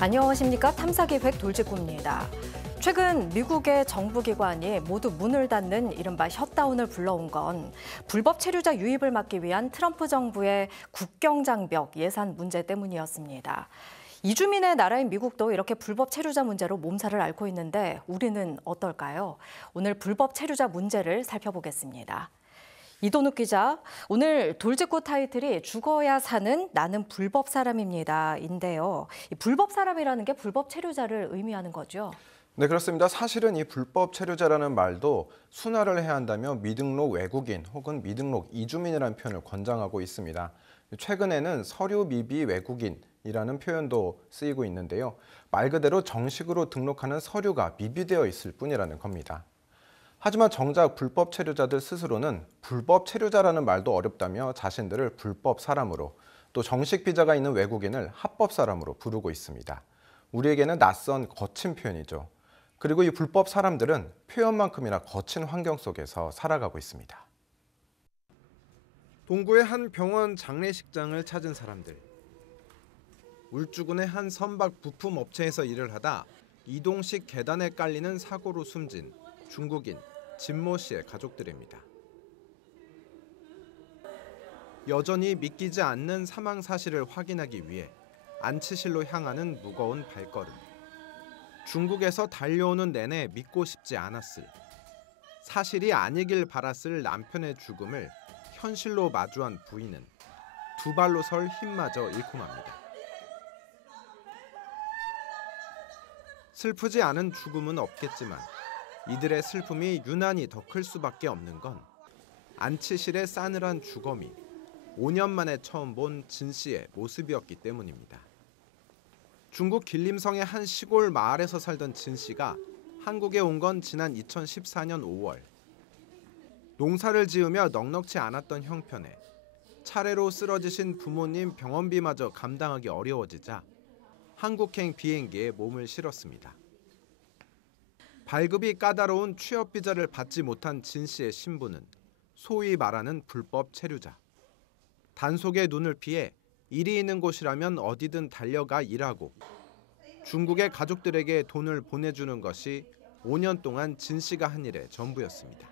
안녕하십니까. 탐사기획 돌직구입니다. 최근 미국의 정부기관이 모두 문을 닫는 이른바 셧다운을 불러온 건 불법 체류자 유입을 막기 위한 트럼프 정부의 국경장벽 예산 문제 때문이었습니다. 이주민의 나라인 미국도 이렇게 불법 체류자 문제로 몸살을 앓고 있는데 우리는 어떨까요? 오늘 불법 체류자 문제를 살펴보겠습니다. 이도욱 기자, 오늘 돌직구 타이틀이 죽어야 사는 나는 불법 사람입니다. 인데요. 이 불법 사람이라는 게 불법 체류자를 의미하는 거죠? 네, 그렇습니다. 사실은 이 불법 체류자라는 말도 순화를 해야 한다면 미등록 외국인 혹은 미등록 이주민이라는 표현을 권장하고 있습니다. 최근에는 서류 미비 외국인이라는 표현도 쓰이고 있는데요. 말 그대로 정식으로 등록하는 서류가 미비되어 있을 뿐이라는 겁니다. 하지만 정작 불법 체류자들 스스로는 불법 체류자라는 말도 어렵다며 자신들을 불법 사람으로, 또 정식 비자가 있는 외국인을 합법 사람으로 부르고 있습니다. 우리에게는 낯선 거친 표현이죠. 그리고 이 불법 사람들은 표현만큼이나 거친 환경 속에서 살아가고 있습니다. 동구의 한 병원 장례식장을 찾은 사람들. 울주군의 한 선박 부품 업체에서 일을 하다 이동식 계단에 깔리는 사고로 숨진 중국인 진모 씨의 가족들입니다. 여전히 믿기지 않는 사망 사실을 확인하기 위해 안치실로 향하는 무거운 발걸음. 중국에서 달려오는 내내 믿고 싶지 않았을, 사실이 아니길 바랐을 남편의 죽음을 현실로 마주한 부인은 두 발로 설 힘마저 잃고 맙니다. 슬프지 않은 죽음은 없겠지만 이들의 슬픔이 유난히 더 클 수밖에 없는 건 안치실의 싸늘한 주검이 5년 만에 처음 본 진 씨의 모습이었기 때문입니다. 중국 길림성의 한 시골 마을에서 살던 진 씨가 한국에 온 건 지난 2014년 5월. 농사를 지으며 넉넉지 않았던 형편에 차례로 쓰러지신 부모님 병원비마저 감당하기 어려워지자 한국행 비행기에 몸을 실었습니다. 발급이 까다로운 취업 비자를 받지 못한 진 씨의 신분은 소위 말하는 불법 체류자. 단속에 눈을 피해 일이 있는 곳이라면 어디든 달려가 일하고 중국의 가족들에게 돈을 보내주는 것이 5년 동안 진 씨가 한 일의 전부였습니다.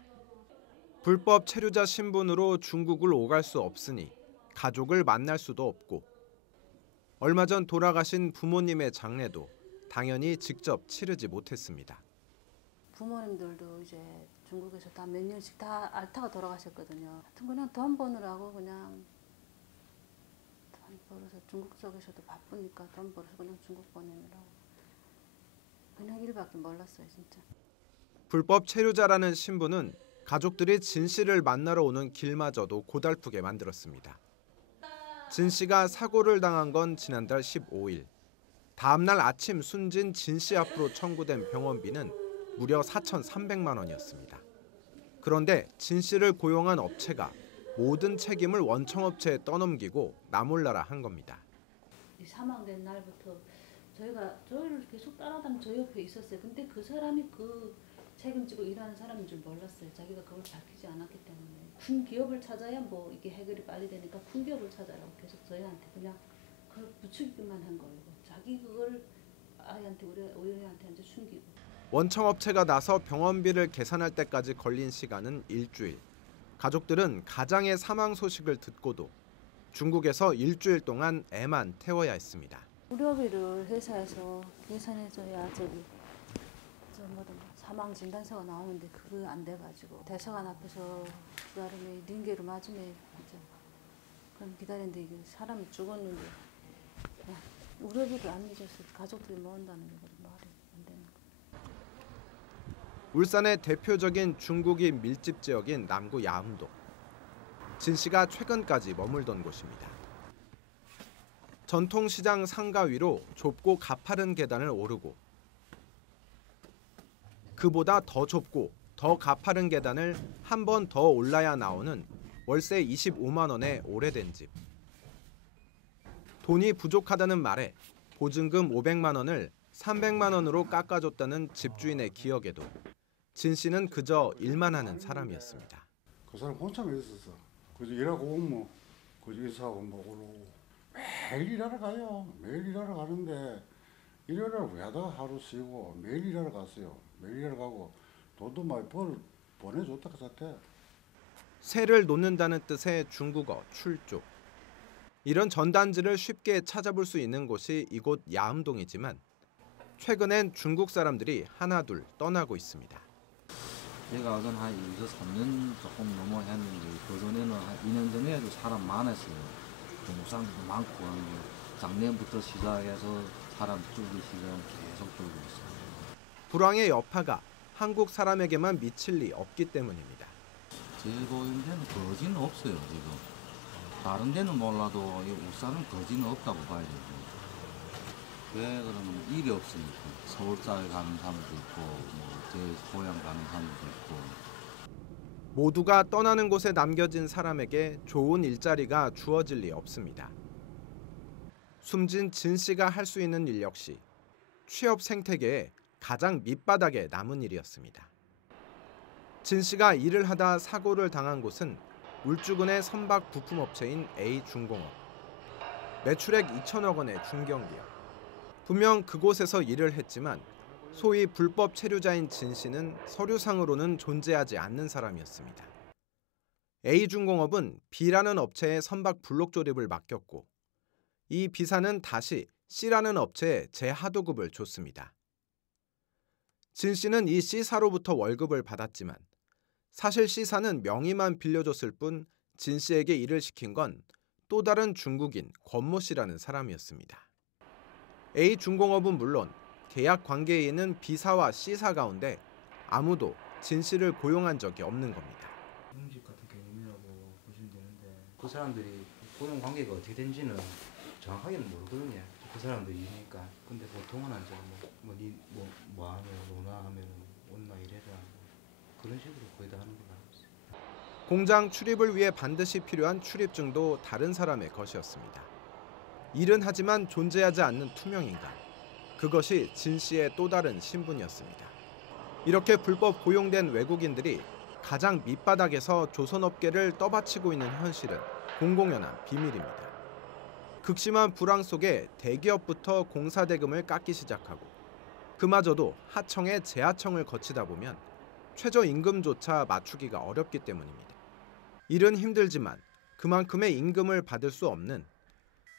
불법 체류자 신분으로 중국을 오갈 수 없으니 가족을 만날 수도 없고 얼마 전 돌아가신 부모님의 장례도 당연히 직접 치르지 못했습니다. 부모님들도 이제 중국에서 다 몇 년씩 다 앓다가 돌아가셨거든요. 하여튼 그냥 돈 버느라고 그냥 돈 벌어서 중국 쪽에서도 바쁘니까 돈 벌어서 그냥 중국 보내느라고 그냥 일밖에 몰랐어요, 진짜. 불법 체류자라는 신분은 가족들이 진 씨를 만나러 오는 길마저도 고달프게 만들었습니다. 진 씨가 사고를 당한 건 지난달 15일. 다음 날 아침 숨진 진 씨 앞으로 청구된 병원비는 무려 4,300만 원이었습니다. 그런데 진 씨를 고용한 업체가 모든 책임을 원청업체에 떠넘기고 나몰라라 한 겁니다. 사망된 날부터 저희를 계속 따라다니며 저 옆에 있었어요. 근데 그 사람이 그 책임지고 일하는 사람인 줄 몰랐어요. 자기가 그걸 밝히지 않았기 때문에. 큰 기업을 찾아야 뭐 이게 해결이 빨리 되니까 큰 기업을 찾아라고 계속 저희한테 그냥 그걸 부추기기만 한 거예요. 자기 그걸 아이한테 우리 애한테 이제 숨기고. 원청업체가 나서 병원비를 계산할 때까지 걸린 시간은 일주일. 가족들은 가장의 사망 소식을 듣고도 중국에서 일주일 동안 애만 태워야 했습니다. 의료비를 회사에서 계산해줘야 사망 진단서가 나오는데 그거 안 돼가지고 대사관 앞에서 기다리면 링게로 맞으면 이제 그럼 기다리는데 이게 사람이 죽었는데 의료비를 안 잊어서 가족들이 모은다는 게 말이 안 되는 거예요. 울산의 대표적인 중국인 밀집 지역인 남구 야음동. 진 씨가 최근까지 머물던 곳입니다. 전통시장 상가 위로 좁고 가파른 계단을 오르고 그보다 더 좁고 더 가파른 계단을 한 번 더 올라야 나오는 월세 25만 원의 오래된 집. 돈이 부족하다는 말에 보증금 500만 원을 300만 원으로 깎아줬다는 집주인의 기억에도 진 씨는 그저 일만 하는 사람이었습니다. 그 사람 혼자만 있었어. 그저 일하고 오면 그저 인사하고 먹으러 매일 일하러 가요. 매일 일하러 가는데 일요일날 왜 하다가 하루 쉬고 매일 일하러 갔어요. 매일 일하러 가고 돈도 많이 보내줬다 그 사태. 새를 놓는다는 뜻의 중국어 출조. 이런 전단지를 쉽게 찾아볼 수 있는 곳이 이곳 야음동이지만 최근엔 중국 사람들이 하나둘 떠나고 있습니다. 제가 어떤 한 2, 3년 조금 넘어 했는데 그전에는 한 2년 전에도 사람 많았어요. 중국 사람들도 많고 작년부터 시작해서 사람 줄기 시간 계속 줄고 있어요. 불황의 여파가 한국 사람에게만 미칠 리 없기 때문입니다. 제 보이는 데는 거지는 없어요 지금. 다른 데는 몰라도 울산은 거지는 없다고 봐야 돼요. 왜 그러면 일이 없으니까. 서울사에 가는 사람도 있고 제 고향 가는 사람도 있고. 모두가 떠나는 곳에 남겨진 사람에게 좋은 일자리가 주어질 리 없습니다. 숨진 진 씨가 할 수 있는 일 역시 취업 생태계의 가장 밑바닥에 남은 일이었습니다. 진 씨가 일을 하다 사고를 당한 곳은 울주군의 선박 부품업체인 A중공업. 매출액 2천억 원의 중견기업. 분명 그곳에서 일을 했지만 소위 불법 체류자인 진 씨는 서류상으로는 존재하지 않는 사람이었습니다. A중공업은 B라는 업체에 선박 블록 조립을 맡겼고 이 B사는 다시 C라는 업체에 재하도급을 줬습니다. 진 씨는 이 C사로부터 월급을 받았지만 사실 C사는 명의만 빌려줬을 뿐 진 씨에게 일을 시킨 건 또 다른 중국인 권모 씨라는 사람이었습니다. A중공업은 물론 계약 관계에 있는 B사와 C사 가운데 아무도 진 씨를 고용한 적이 없는 겁니다. 형식 같은 개념이라고 보시면 되는데 그 사람들이 고용 관계가 어떻게 된지는 정확하게는 모르거든요. 그 사람들이니까. 근데 보통은 안 줘. 뭐 하면 노나 하면 온나 이래라 그런 식으로 거의 다 하는 걸 알고 있어요. 공장 출입을 위해 반드시 필요한 출입증도 다른 사람의 것이었습니다. 일은 하지만 존재하지 않는 투명인간. 그것이 진 씨의 또 다른 신분이었습니다. 이렇게 불법 고용된 외국인들이 가장 밑바닥에서 조선업계를 떠받치고 있는 현실은 공공연한 비밀입니다. 극심한 불황 속에 대기업부터 공사대금을 깎기 시작하고 그마저도 하청의 재하청을 거치다 보면 최저임금조차 맞추기가 어렵기 때문입니다. 일은 힘들지만 그만큼의 임금을 받을 수 없는,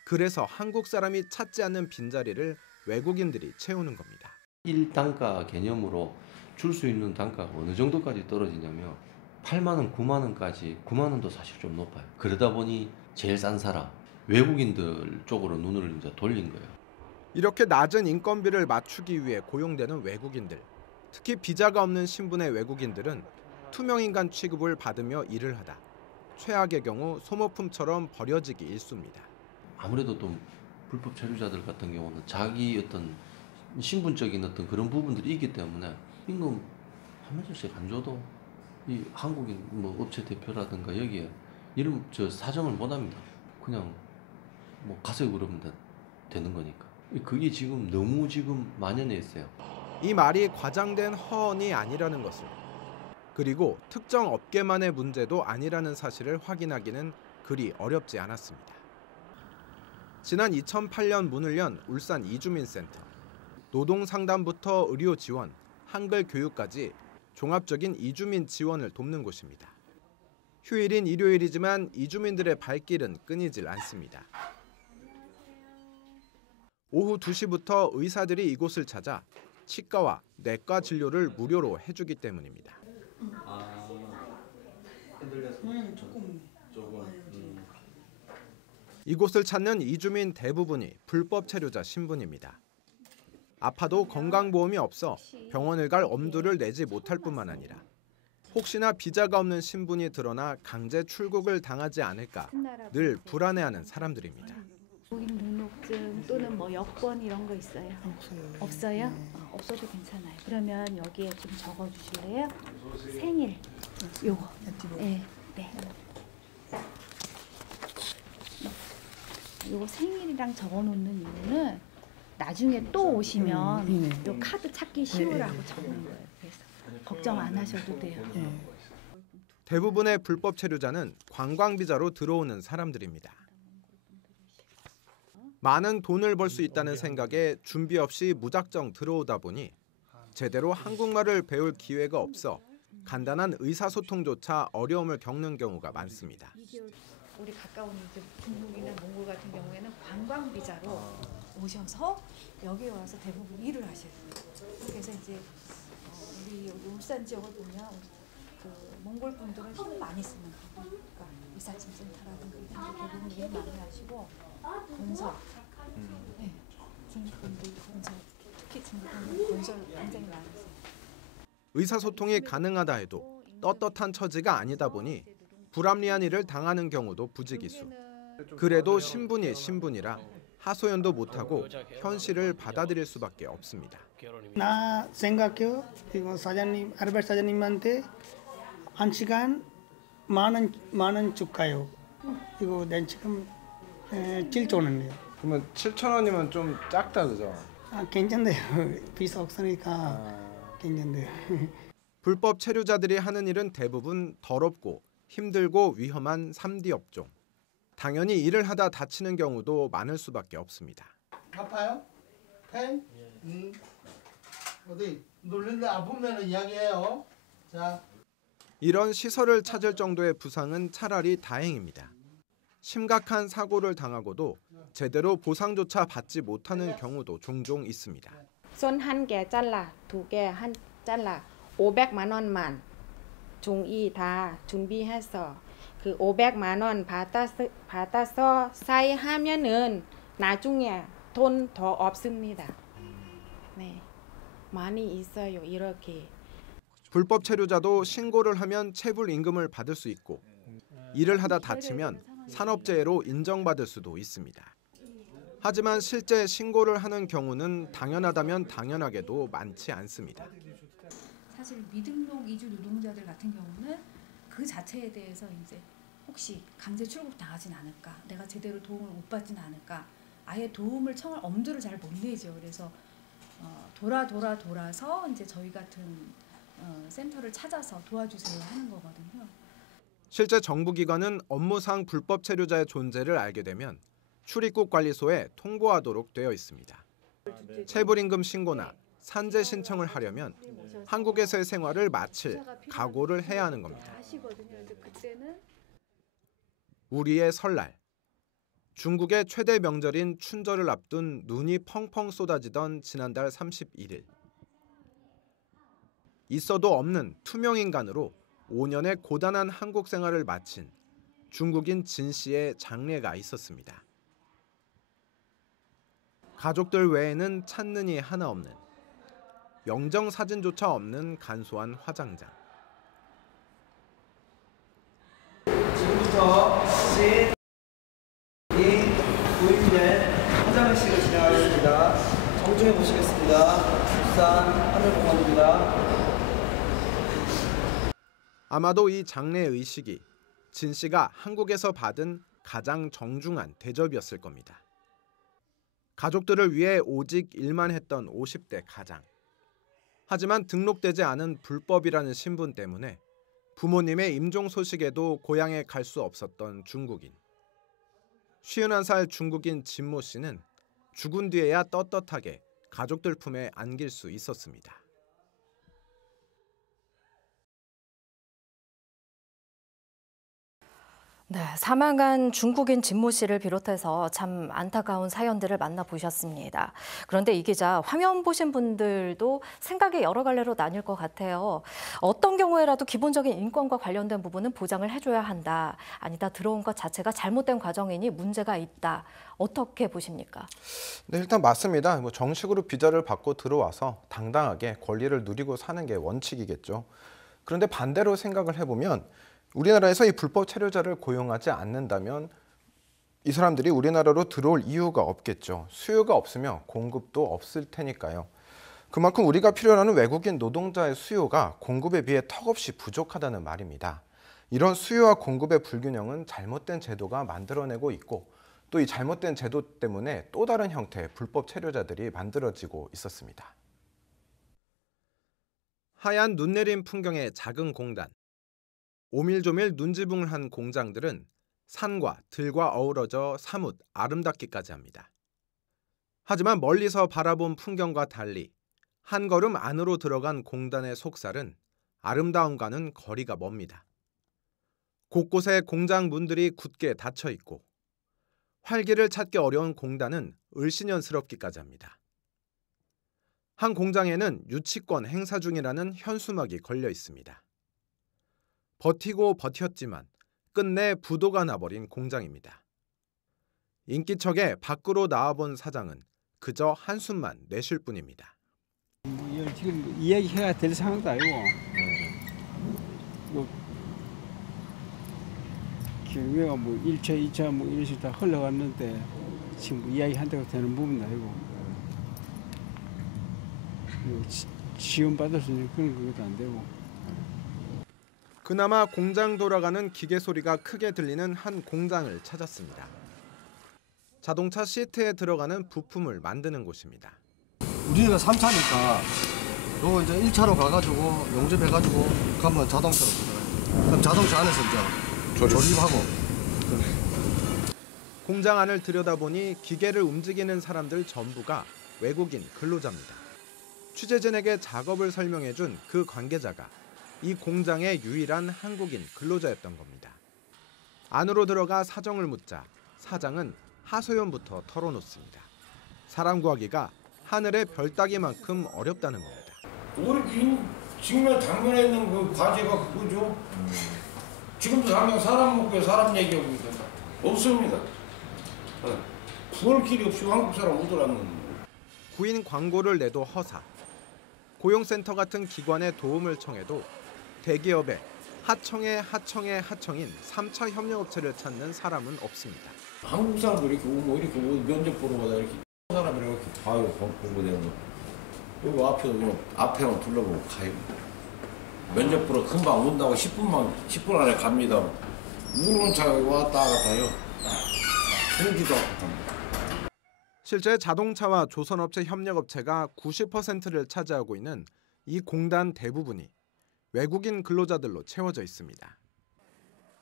그래서 한국 사람이 찾지 않는 빈자리를 외국인들이 채우는 겁니다. 1단가 개념으로 줄 수 있는 단가가 어느 정도까지 떨어지냐면 8만 원, 9만 원까지, 9만 원도 사실 좀 높아요. 그러다 보니 제일 싼 사람, 외국인들 쪽으로 눈을 이제 돌린 거예요. 이렇게 낮은 인건비를 맞추기 위해 고용되는 외국인들, 특히 비자가 없는 신분의 외국인들은 투명인간 취급을 받으며 일을 하다 최악의 경우 소모품처럼 버려지기 일쑤입니다. 아무래도 또 불법 체류자들 같은 경우는 자기 어떤 신분적인 어떤 그런 부분들이 있기 때문에 임금 한 면씩 안 줘도 이 한국인 뭐 업체 대표라든가 여기에 이름 사정을 못 합니다. 그냥 뭐 가서 그러면 되는 거니까. 그게 지금 너무 만연해 있어요. 이 말이 과장된 허언이 아니라는 것을, 그리고 특정 업계만의 문제도 아니라는 사실을 확인하기는 그리 어렵지 않았습니다. 지난 2008년 문을 연 울산 이주민센터. 노동상담부터 의료 지원, 한글 교육까지 종합적인 이주민 지원을 돕는 곳입니다. 휴일인 일요일이지만 이주민들의 발길은 끊이질 않습니다. 오후 2시부터 의사들이 이곳을 찾아 치과와 내과 진료를 무료로 해주기 때문입니다. 이곳을 찾는 이주민 대부분이 불법 체류자 신분입니다. 아파도 건강보험이 없어 병원을 갈 엄두를 내지 못할 뿐만 아니라 혹시나 비자가 없는 신분이 드러나 강제 출국을 당하지 않을까 늘 불안해하는 사람들입니다. 고객 등록증 또는 뭐 여권 이런 거 있어요? 없어요? 없어도 괜찮아요. 그러면 여기에 좀 적어주실래요? 생일 요거. 네, 네. 요거 생일이랑 적어놓는 이유는 나중에 또 오시면 요 카드 찾기 쉬우라고 적는 거예요. 그래서 걱정 안 하셔도 돼요. 대부분의 불법 체류자는 관광비자로 들어오는 사람들입니다. 많은 돈을 벌 수 있다는 생각에 준비 없이 무작정 들어오다 보니 제대로 한국말을 배울 기회가 없어 간단한 의사소통조차 어려움을 겪는 경우가 많습니다. 우리 가까운 이제 중국이나 몽골 같은 경우에는 관광 비자로 오셔서 여기 와서 대부분 일을 하셔요. 그래서 이제 우리 여기 울산 지역을 보면 그 몽골 분들은 힘 많이 쓰는 거, 그러니까 의사침센터라든가 이런 데 대부분 일 많이 하시고 건설, 네, 중국 분들 건설, 특히 중국 분들 건설 굉장히 많이 쓰요. 의사소통이 가능하다 해도 떳떳한 처지가 아니다 보니 불합리한 일을 당하는 경우도 부지기수. 그래도 신분이 신분이라 하소연도 못하고 현실을 받아들일 수밖에 없습니다. 나 생각해요. 이거 사장님, 아르바이트 사장님한테 1시간 만 원 줄까요? 이거 내 지금 7,000원이에요. 그러면 7,000원이면 좀 작다, 그죠? 괜찮네요. 비자 없으니까 괜찮네요. 불법 체류자들이 하는 일은 대부분 더럽고 힘들고 위험한 3D 업종. 당연히 일을 하다 다치는 경우도 많을 수밖에 없습니다. 아파요? 펜? 어디 놀는데 아프면 이야기해요. 자. 이런 시설을 찾을 정도의 부상은 차라리 다행입니다. 심각한 사고를 당하고도 제대로 보상조차 받지 못하는 경우도 종종 있습니다. 손 한 개 잘라, 두 개 한 잘라, 500만 원만 종이 다 준비해서 그 500만 원 받아서 사인하면은 나중에 돈 더 없습니다. 네, 많이 있어요 이렇게. 불법 체류자도 신고를 하면 체불 임금을 받을 수 있고 일을 하다 다치면 산업재해로 인정받을 수도 있습니다. 하지만 실제 신고를 하는 경우는 당연하다면 당연하게도 많지 않습니다. 사실 미등록 이주 노동자들 같은 경우는 그 자체에 대해서 이제 혹시 강제 출국 당하진 않을까, 내가 제대로 도움을 못 받진 않을까, 아예 도움을 청할 엄두를 잘 못 내죠. 그래서 돌아서 이제 저희 같은 센터를 찾아서 도와주세요 하는 거거든요. 실제 정부기관은 업무상 불법 체류자의 존재를 알게 되면 출입국 관리소에 통보하도록 되어 있습니다. 체불임금 신고나 산재 신청을 하려면 한국에서의 생활을 마칠 각오를 해야 하는 겁니다. 우리의 설날, 중국의 최대 명절인 춘절을 앞둔 눈이 펑펑 쏟아지던 지난달 31일. 있어도 없는 투명인간으로 5년의 고단한 한국 생활을 마친 중국인 진 씨의 장례가 있었습니다. 가족들 외에는 찾는 이 하나 없는, 영정 사진조차 없는 간소한 화장장. 지금부터 진, 이, 고인된 화장식을 진행하겠습니다. 정중히 모시겠습니다. 울산 하늘공원입니다. 아마도 이 장례 의식이 진 씨가 한국에서 받은 가장 정중한 대접이었을 겁니다. 가족들을 위해 오직 일만 했던 50대 가장. 하지만 등록되지 않은 불법이라는 신분 때문에 부모님의 임종 소식에도 고향에 갈 수 없었던 중국인. 51살 중국인 진모 씨는 죽은 뒤에야 떳떳하게 가족들 품에 안길 수 있었습니다. 네, 사망한 중국인 진모 씨를 비롯해서 참 안타까운 사연들을 만나보셨습니다. 그런데 이 기자, 화면 보신 분들도 생각이 여러 갈래로 나뉠 것 같아요. 어떤 경우에라도 기본적인 인권과 관련된 부분은 보장을 해줘야 한다. 아니다, 들어온 것 자체가 잘못된 과정이니 문제가 있다. 어떻게 보십니까? 네, 일단 맞습니다. 정식으로 비자를 받고 들어와서 당당하게 권리를 누리고 사는 게 원칙이겠죠. 그런데 반대로 생각을 해보면 우리나라에서 이 불법 체류자를 고용하지 않는다면 이 사람들이 우리나라로 들어올 이유가 없겠죠. 수요가 없으면 공급도 없을 테니까요. 그만큼 우리가 필요로 하는 외국인 노동자의 수요가 공급에 비해 턱없이 부족하다는 말입니다. 이런 수요와 공급의 불균형은 잘못된 제도가 만들어내고 있고 또 이 잘못된 제도 때문에 또 다른 형태의 불법 체류자들이 만들어지고 있었습니다. 하얀 눈 내린 풍경의 작은 공단. 오밀조밀 눈지붕을 한 공장들은 산과 들과 어우러져 사뭇 아름답기까지 합니다. 하지만 멀리서 바라본 풍경과 달리 한 걸음 안으로 들어간 공단의 속살은 아름다움과는 거리가 멉니다. 곳곳에 공장 문들이 굳게 닫혀 있고 활기를 찾기 어려운 공단은 을씨년스럽기까지 합니다. 한 공장에는 유치권 행사 중이라는 현수막이 걸려 있습니다. 버티고 버텼지만 끝내 부도가 나버린 공장입니다. 인기척에 밖으로 나와본 사장은 그저 한숨만 내쉴 뿐입니다. 지금 이야기해야 될 상황도 아니고 경매가 1차, 2차 이런 식으로 다 흘러갔는데 지금 이야기한다고 되는 부분도 아니고 지원받을 수 있는 그런 것도 안 되고. 그나마 공장 돌아가는 기계 소리가 크게 들리는 한 공장을 찾았습니다. 자동차 시트에 들어가는 부품을 만드는 곳입니다. 우리가 3차니까 요 이제 1차로 가가지고 용접해가지고 가면 자동차로 들어가요. 그럼 자동차 안에서 이제 조립하고. 공장 안을 들여다보니 기계를 움직이는 사람들 전부가 외국인 근로자입니다. 취재진에게 작업을 설명해준 그 관계자가 이 공장의 유일한 한국인 근로자였던 겁니다. 안으로 들어가 사정을 묻자 사장은 하소연부터 털어놓습니다. 사람 구하기가 하늘의 별 따기만큼 어렵다는 겁니다. 우리 지금 당면에 있는 그 과제가 그거죠. 지금도 당장 사람 먹고 사람 얘기하고 있는데 없습니다. 구할 길이 없이 한국 사람 못 들어왔는. 구인 광고를 내도 허사. 고용센터 같은 기관의 도움을 청해도 대기업의 하청인 3차 협력업체를 찾는 사람은 없습니다. 한국 사람들이 이렇게 오면 이렇게 면접 보러 가다 이렇게 사람들이 이렇게 봐요. 공부되는 거. 여기 앞에만 둘러보고 가요. 면접 보러 금방 온다고 10분 안에 갑니다. 무거운 차 왔다 갔다요. 숨기도 않고 갑니다. 실제 자동차와 조선업체 협력업체가 90%를 차지하고 있는 이 공단 대부분이 외국인 근로자들로 채워져 있습니다.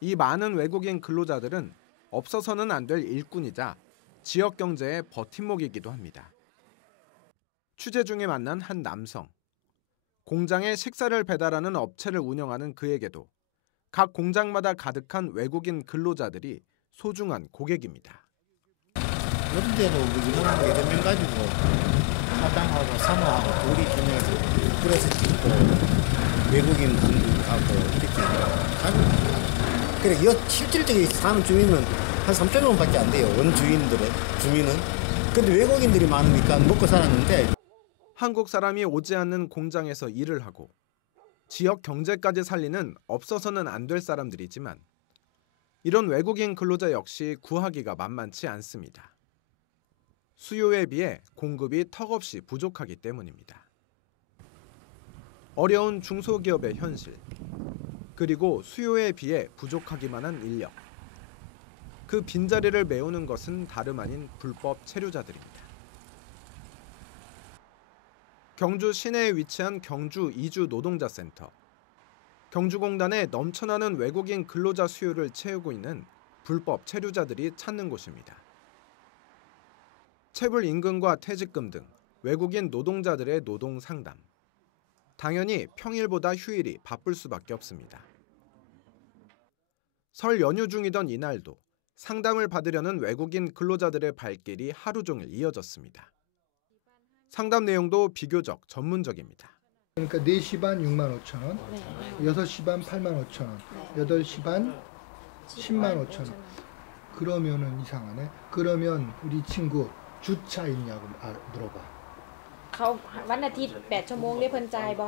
이 많은 외국인 근로자들은 없어서는 안 될 일꾼이자 지역 경제의 버팀목이기도 합니다. 취재 중에 만난 한 남성. 공장에 식사를 배달하는 업체를 운영하는 그에게도 각 공장마다 가득한 외국인 근로자들이 소중한 고객입니다. 어떤 데는 이런 게 몇 명 가지고 사장하고 사모하고 둘이 지내서 그래서 찍고 외국인 분하고 이렇게 하고 그래 실질적인 사는 주민은 한 3,000명밖에 안 돼요. 주민은. 근데 외국인들이 많으니까 먹고 살았는데 한국 사람이 오지 않는 공장에서 일을 하고 지역 경제까지 살리는 없어서는 안 될 사람들이지만 이런 외국인 근로자 역시 구하기가 만만치 않습니다. 수요에 비해 공급이 턱없이 부족하기 때문입니다. 어려운 중소기업의 현실, 그리고 수요에 비해 부족하기만 한 인력. 그 빈자리를 메우는 것은 다름 아닌 불법 체류자들입니다. 경주 시내에 위치한 경주 이주 노동자센터. 경주공단에 넘쳐나는 외국인 근로자 수요를 채우고 있는 불법 체류자들이 찾는 곳입니다. 체불 임금과 퇴직금 등 외국인 노동자들의 노동 상담. 당연히 평일보다 휴일이 바쁠 수밖에 없습니다. 설 연휴 중이던 이날도 상담을 받으려는 외국인 근로자들의 발길이 하루 종일 이어졌습니다. 상담 내용도 비교적 전문적입니다. 그러니까 4시 반 6만 5천 원, 6시 반 8만 5천 원, 8시 반 10만 5천 원. 그러면은 이상하네. 그러면 우리 친구 주차 있냐고 물어봐. วันอาทิตย์8 ชั่วโมงได้เพิ่นจ่ายบ่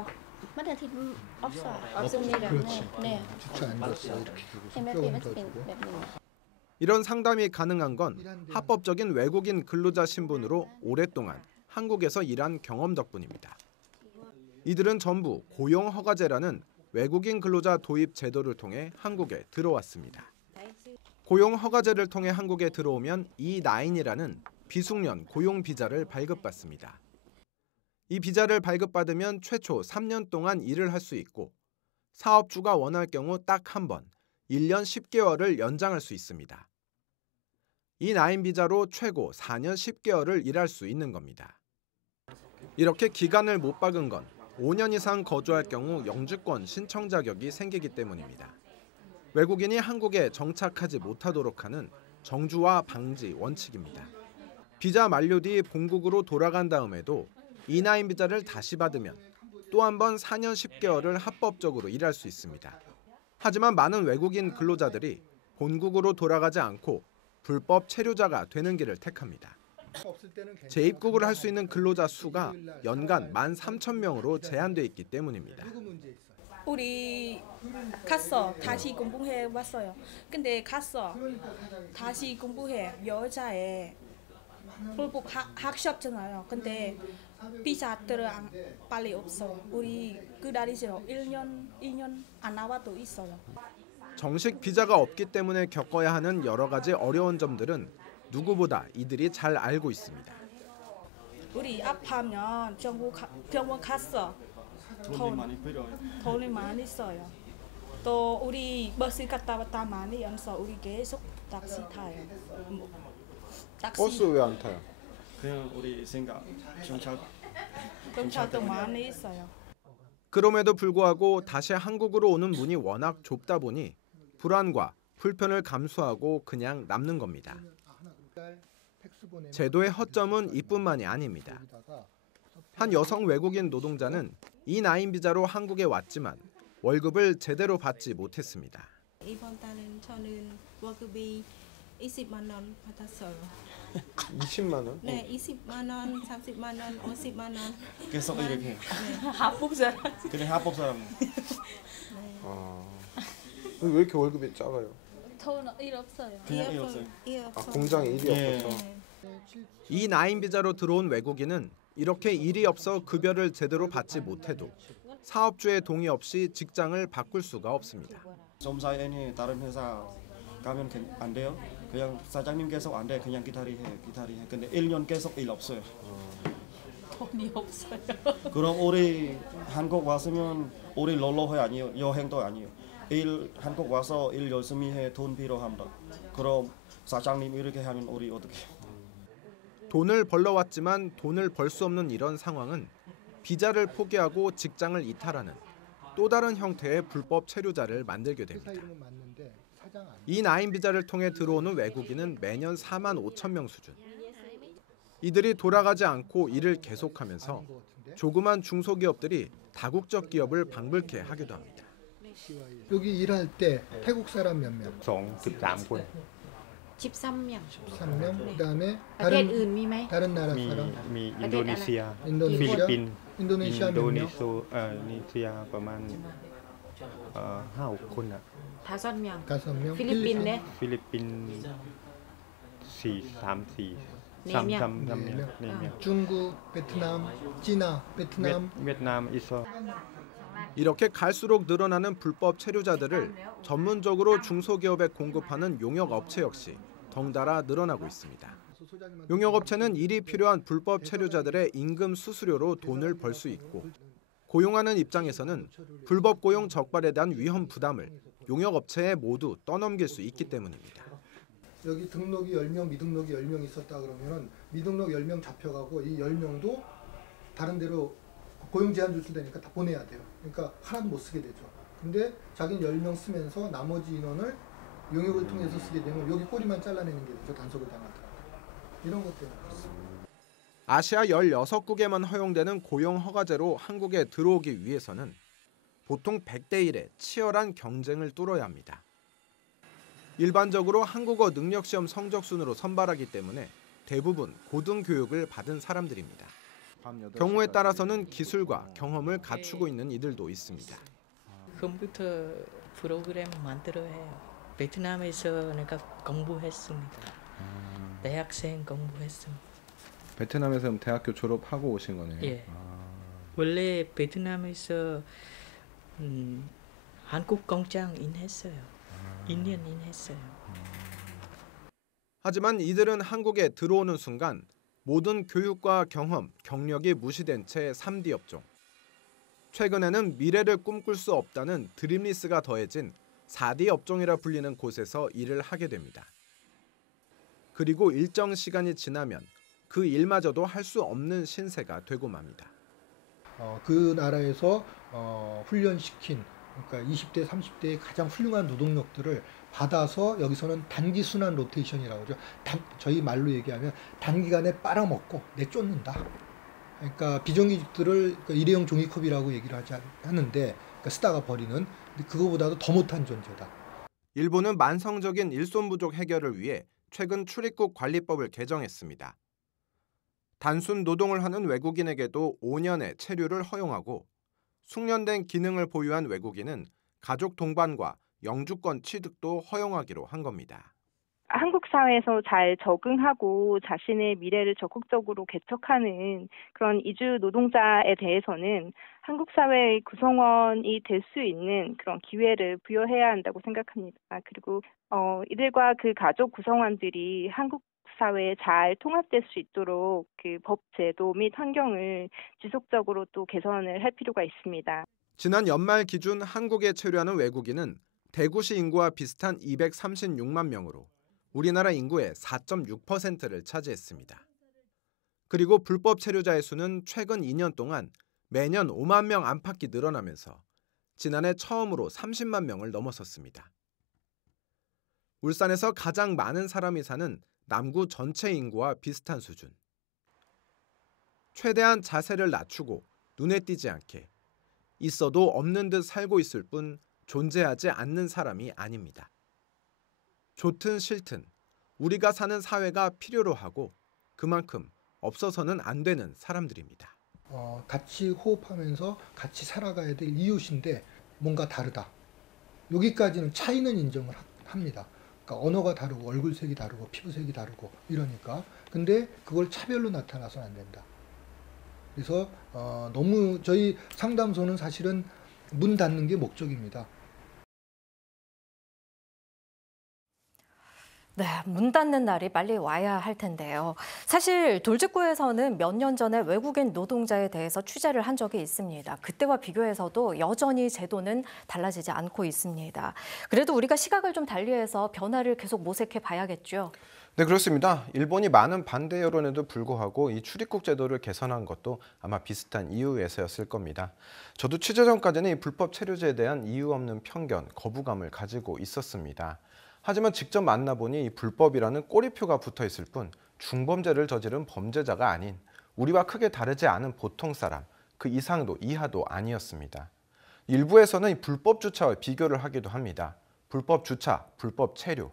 วันอาทิตย์ออฟซอย 없습니다. 그렇지. 네. 주차 안 됐어. 이렇게 되고서 몇 조금 개, 더 몇 개, 주고. 몇 개. 이런 상담이 가능한 건 합법적인 외국인 근로자 신분으로 오랫동안 한국에서 일한 경험 덕분입니다. 이들은 전부 고용허가제라는 외국인 근로자 도입 제도를 통해 한국에 들어왔습니다. 고용허가제를 통해 한국에 들어오면 E9이라는 비숙련 고용비자를 발급받습니다. 이 비자를 발급받으면 최초 3년 동안 일을 할 수 있고 사업주가 원할 경우 딱 한 번, 1년 10개월을 연장할 수 있습니다. E9 비자로 최고 4년 10개월을 일할 수 있는 겁니다. 이렇게 기간을 못 박은 건 5년 이상 거주할 경우 영주권 신청 자격이 생기기 때문입니다. 외국인이 한국에 정착하지 못하도록 하는 정주화 방지 원칙입니다. 비자 만료 뒤 본국으로 돌아간 다음에도 E9 비자를 다시 받으면 또 한 번 4년 10개월을 합법적으로 일할 수 있습니다. 하지만 많은 외국인 근로자들이 본국으로 돌아가지 않고 불법 체류자가 되는 길을 택합니다. 재입국을 할 수 있는 근로자 수가 연간 13,000명으로 제한돼 있기 때문입니다. 우리 갔어. 다시 공부해 왔어요. 근데 갔어. 다시 공부해. 여자애 불법 학습잖아요. 근데 비자들은 빨리 없어요. 우리 기다리세요. 1년 안 나와도 있어요. 정식 비자가 없기 때문에 겪어야 하는 여러 가지 어려운 점들은 누구보다 이들이 잘 알고 있습니다. 우리 아파면 병원 갔어. 돈이 많이 써요. 또 우리 버스 갔다 왔다 많이 안 써. 우리 계속 택시 타요. 버스 왜 안 타요? 그냥 우리 생각 경찰도 많이 있어요. 그럼에도 불구하고 다시 한국으로 오는 문이 워낙 좁다 보니 불안과 불편을 감수하고 그냥 남는 겁니다. 제도의 허점은 이뿐만이 아닙니다. 한 여성 외국인 노동자는 E9 비자로 한국에 왔지만 월급을 제대로 받지 못했습니다. 이번 달은 저는 월급이 20만 원 받았어요. 20만 원? 네, 20만 원, 30만 원, 50만 원. 계속 이렇게. 네. 합법 사람. 그래 합법 사람. 왜 이렇게 월급이 작아요? 돈 일 없어요. 그냥 일 없어요. 공장에 일이 없어서. E9 비자로 들어온 외국인은 이렇게 일이 없어 급여를 제대로 받지 못해도 사업주의 동의 없이 직장을 바꿀 수가 없습니다. 좀 사이에 다른 회사 가면 안 돼요? 그냥 사장님 계속 안 돼. 그냥 기다리해. 근데 1년 계속 일 없어요. 돈이 없어요. 그럼 우리 한국 왔으면 우리 놀러회 아니에요. 여행도 아니에요. 한국 와서 일 열심히 해. 돈 필요합니다. 그럼 사장님 이렇게 하면 우리 어떻게 해요? 돈을 벌러 왔지만 돈을 벌 수 없는 이런 상황은 비자를 포기하고 직장을 이탈하는 또 다른 형태의 불법 체류자를 만들게 됩니다. E9 비자를 통해 들어오는 외국인은 매년 4만 5천 명 수준. 이들이 돌아가지 않고 일을 계속하면서 조그만 중소기업들이 다국적 기업을 방불케 하기도 합니다. 여기 일할 때 태국 사람 몇 명? 13군. 13명. 13명. 그다음에ประเทศ อื่นมีไหม 다른 나라 사람? มีอินโดนีเซีย 인도네시아? ฟิลิปปินส์ 인도네시아 몇 명? นีเซียประมาณ5-6 คนอ่ะ 5명. 5명. 필리핀 네. ฟิลิปปินส์3-4 3명. 중국, 베트남, 찌나, 베트남. เวียดนาม 있어. 이렇게 갈수록 늘어나는 불법 체류자들을 전문적으로 중소기업에 공급하는 용역업체 역시 덩달아 늘어나고 있습니다. 용역업체는 일이 필요한 불법 체류자들의 임금 수수료로 돈을 벌 수 있고 고용하는 입장에서는 불법 고용 적발에 대한 위험 부담을 용역업체에 모두 떠넘길 수 있기 때문입니다. 여기 등록이 10명, 미등록이 10명 있었다 그러면은 미등록 10명 잡혀가고 이 10명도 다른 데로 고용 제한 조치되니까 다 보내야 돼요. 그러니까 하나도 못 쓰게 되죠. 근데 자기는 10명 쓰면서 나머지 인원을 용역을 통해서 쓰게 되면 여기 꼬리만 잘라내는 게 되죠. 단속을 당하더라도. 이런 것 때문에 그렇습니다. 아시아 16국에만 허용되는 고용 허가제로 한국에 들어오기 위해서는 보통 100대 1의 치열한 경쟁을 뚫어야 합니다. 일반적으로 한국어 능력시험 성적 순으로 선발하기 때문에 대부분 고등교육을 받은 사람들입니다. 경우에 따라서는 기술과 경험을 갖추고 있는 이들도 있습니다. 컴퓨터 프로그램 만들어야 해요. 베트남에서 내가 공부했습니다. 대학생 공부했습니다. 베트남에서 대학교 졸업하고 오신 거네요. 예. 원래 베트남에서 한국 공장 인했어요. 2년 인했어요. 하지만 이들은 한국에 들어오는 순간 모든 교육과 경험, 경력이 무시된 채 3D 업종. 최근에는 미래를 꿈꿀 수 없다는 드림리스가 더해진 4D 업종이라 불리는 곳에서 일을 하게 됩니다. 그리고 일정 시간이 지나면 그 일마저도 할 수 없는 신세가 되고 맙니다. 그 나라에서 훈련시킨 그러니까 20대, 30대의 가장 훌륭한 노동력들을 받아서 여기서는 단기 순환 로테이션이라고 하죠. 저희 말로 얘기하면 단기간에 빨아먹고 내쫓는다. 그러니까 비정규직들을 일회용 종이컵이라고 얘기를 하는데 그러니까 쓰다가 버리는 근데 그거보다도 더 못한 존재다. 일본은 만성적인 일손 부족 해결을 위해 최근 출입국 관리법을 개정했습니다. 단순 노동을 하는 외국인에게도 5년의 체류를 허용하고 숙련된 기능을 보유한 외국인은 가족 동반과 영주권 취득도 허용하기로 한 겁니다. 한국 사회에서 잘 적응하고 자신의 미래를 적극적으로 개척하는 그런 이주 노동자에 대해서는 한국 사회의 구성원이 될 수 있는 그런 기회를 부여해야 한다고 생각합니다. 그리고 이들과 그 가족 구성원들이 한국 사회에 잘 통합될 수 있도록 그 법 제도 및 환경을 지속적으로 또 개선을 할 필요가 있습니다. 지난 연말 기준 한국에 체류하는 외국인은 대구시 인구와 비슷한 236만 명으로 우리나라 인구의 4.6%를 차지했습니다. 그리고 불법 체류자의 수는 최근 2년 동안 매년 5만 명 안팎이 늘어나면서 지난해 처음으로 30만 명을 넘어섰습니다. 울산에서 가장 많은 사람이 사는 남구 전체 인구와 비슷한 수준. 최대한 자세를 낮추고 눈에 띄지 않게 있어도 없는 듯 살고 있을 뿐 존재하지 않는 사람이 아닙니다. 좋든 싫든 우리가 사는 사회가 필요로 하고 그만큼 없어서는 안 되는 사람들입니다. 같이 호흡하면서 같이 살아가야 될 이웃인데 뭔가 다르다. 여기까지는 차이는 인정을 합니다. 그러니까 언어가 다르고 얼굴색이 다르고 피부색이 다르고 이러니까. 근데 그걸 차별로 나타나서는 안 된다. 그래서 너무 저희 상담소는 사실은 문 닫는 게 목적입니다. 네, 문 닫는 날이 빨리 와야 할 텐데요. 사실 돌직구에서는 몇 년 전에 외국인 노동자에 대해서 취재를 한 적이 있습니다. 그때와 비교해서도 여전히 제도는 달라지지 않고 있습니다. 그래도 우리가 시각을 좀 달리해서 변화를 계속 모색해 봐야겠죠. 네, 그렇습니다. 일본이 많은 반대 여론에도 불구하고 이 출입국 제도를 개선한 것도 아마 비슷한 이유에서였을 겁니다. 저도 취재 전까지는 이 불법 체류제에 대한 이유 없는 편견, 거부감을 가지고 있었습니다. 하지만 직접 만나보니 이 불법이라는 꼬리표가 붙어 있을 뿐 중범죄를 저지른 범죄자가 아닌 우리와 크게 다르지 않은 보통 사람, 그 이상도 이하도 아니었습니다. 일부에서는 이 불법 주차와 비교를 하기도 합니다. 불법 주차, 불법 체류.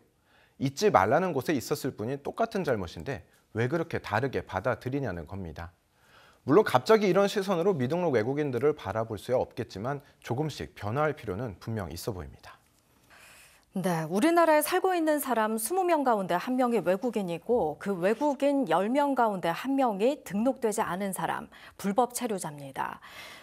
잊지 말라는 곳에 있었을 뿐인 똑같은 잘못인데 왜 그렇게 다르게 받아들이냐는 겁니다. 물론 갑자기 이런 시선으로 미등록 외국인들을 바라볼 수야 없겠지만 조금씩 변화할 필요는 분명 있어 보입니다. 네, 우리나라에 살고 있는 사람 20명 가운데 1명이 외국인이고 그 외국인 10명 가운데 1명이 등록되지 않은 사람, 불법 체류자입니다.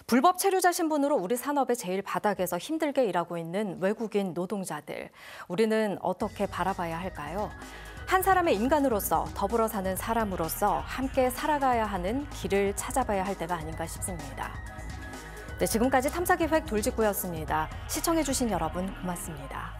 불법 체류자 신분으로 우리 산업의 제일 바닥에서 힘들게 일하고 있는 외국인 노동자들, 우리는 어떻게 바라봐야 할까요? 한 사람의 인간으로서, 더불어 사는 사람으로서 함께 살아가야 하는 길을 찾아봐야 할 때가 아닌가 싶습니다. 네, 지금까지 탐사기획 돌직구였습니다. 시청해주신 여러분 고맙습니다.